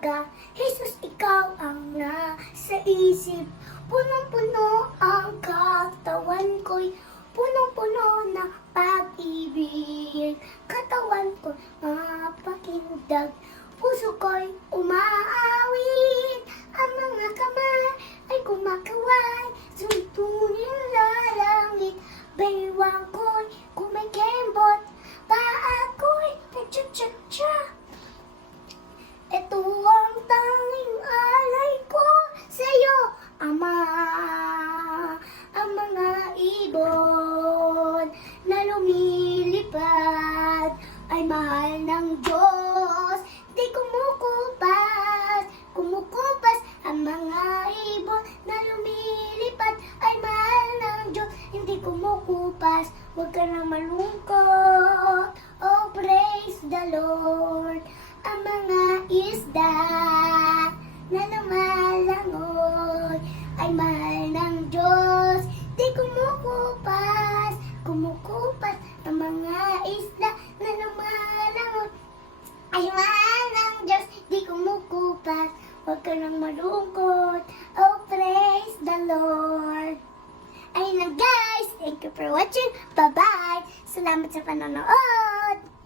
umaga, Jesus, ikaw ang nasa isip. Punong-puno ang katawan ko'y punong-puno ng pag-ibig. Katawan ko mapakindag, puso ko'y umaawit. Ang mga kamay ay kumakaway, suntunin na langit. Baywang ko'y kumikembot, paa ko'y nagtsa-tsa-tsa. Ito ang tanging alay ko sa'yo, Ama. Ang mga ibon na lumilipad ay mahal ng Diyos. Di kumukupas, kumukupas. Ang mga ibon na lumilipad ay mahal ng Diyos. Hindi kumukupas, huwag ka na malungkot. Oh, praise the Lord. Ang mga isda na lumalangoy ay mahal ng Diyos. Di kumukupas, kumukupas. Ang mga isda na lumalangoy ay mahal ng Diyos. Di kumukupas, huwag ka nang malungkot. Oh, praise the Lord. Ayun lang guys, thank you for watching. Bye-bye. Salamat sa panonood.